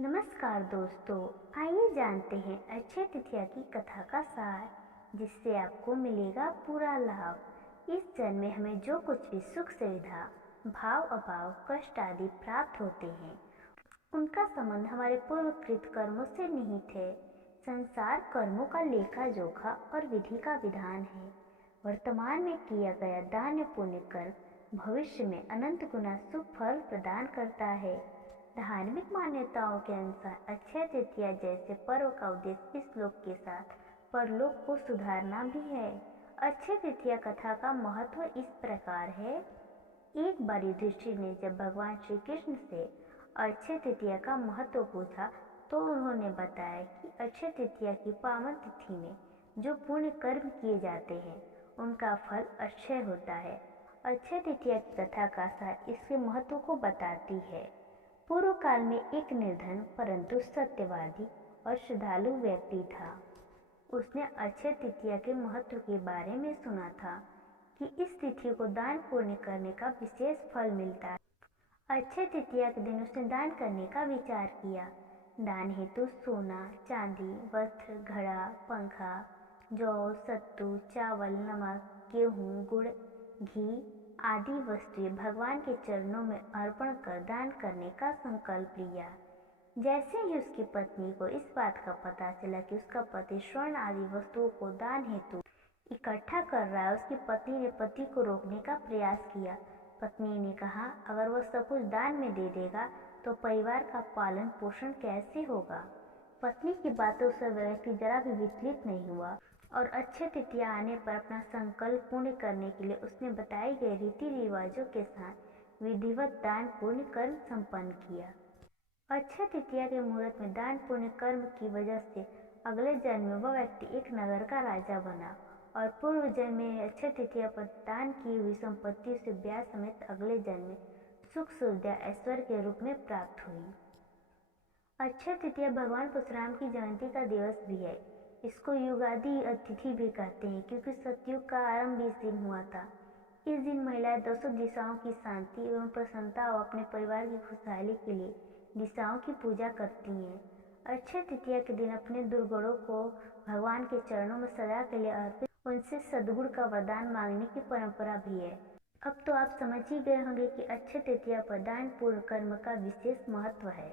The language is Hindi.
नमस्कार दोस्तों, आइए जानते हैं अक्षय तृतीया की कथा का सार, जिससे आपको मिलेगा पूरा लाभ। इस जन्म में हमें जो कुछ भी सुख सुविधा, भाव अभाव, कष्ट आदि प्राप्त होते हैं, उनका संबंध हमारे पूर्वकृत कर्मों से निहित है। संसार कर्मों का लेखा जोखा और विधि का विधान है। वर्तमान में किया गया दान पुण्य कर्म भविष्य में अनंत गुना सुख फल प्रदान करता है। धार्मिक मान्यताओं के अनुसार अक्षय तृतीया जैसे पर्व का उद्देश्य इस लोक के साथ परलोक को सुधारना भी है। अक्षय तृतीया कथा का महत्व इस प्रकार है। एक बार युधिष्ठिर ने जब भगवान श्री कृष्ण से अक्षय तृतीया का महत्व पूछा तो उन्होंने बताया कि अक्षय तृतीया की पावन तिथि में जो पुण्य कर्म किए जाते हैं उनका फल अक्षय होता है। अक्षय तृतीया की कथा का सार इसके महत्व को बताती है। पूर्व काल में एक निर्धन परंतु सत्यवादी और श्रद्धालु व्यक्ति था। उसने अक्षय तृतीया के महत्व के बारे में सुना था कि इस तिथि को दान पुण्य करने का विशेष फल मिलता है। अक्षय तृतीया के दिन उसने दान करने का विचार किया। दान हेतु सोना, चांदी, वस्त्र, घड़ा, पंखा, जौ, सत्तू, चावल, नमक, गेहूँ, गुड़, घी आदि वस्तुएं भगवान के चरणों में अर्पण कर दान करने का संकल्प लिया। जैसे ही उसकी पत्नी को इस बात का पता चला कि उसका पति स्वर्ण आदि वस्तुओं को दान हेतु इकट्ठा कर रहा है, उसकी पत्नी ने पति को रोकने का प्रयास किया। पत्नी ने कहा, अगर वह सब कुछ दान में दे देगा तो परिवार का पालन पोषण कैसे होगा। पत्नी की बातों से व्यक्ति जरा भी विचलित नहीं हुआ और अक्षय तृतीया आने पर अपना संकल्प पूर्ण करने के लिए उसने बताए गए रीति रिवाजों के साथ विधिवत दान पुण्य कर्म संपन्न किया। अक्षय तृतीया के मुहूर्त में दान पुण्य कर्म की वजह से अगले जन्म में वह व्यक्ति एक नगर का राजा बना और पूर्व जन्म में अक्षय तृतीया पर दान की हुई संपत्ति से ब्याह समेत अगले जन्म में सुख सुविधा ऐश्वर्य के रूप में प्राप्त हुई। अक्षय तृतीया भगवान परशुराम की जयंती का दिवस भी है। इसको युगादि अतिथि भी कहते हैं क्योंकि सतयुग का आरंभ इस दिन हुआ था। इस दिन महिलाएं 200 दिशाओं की शांति एवं प्रसन्नता और अपने परिवार की खुशहाली के लिए दिशाओं की पूजा करती हैं। अक्षय तृतीया के दिन अपने दुर्गुणों को भगवान के चरणों में सदा के लिए अर्पित उनसे सद्गुण का वरदान मांगने की परंपरा भी है। अब तो आप समझ ही गए होंगे कि अक्षय तृतीया पर दान पुण्य कर्म का विशेष महत्व है।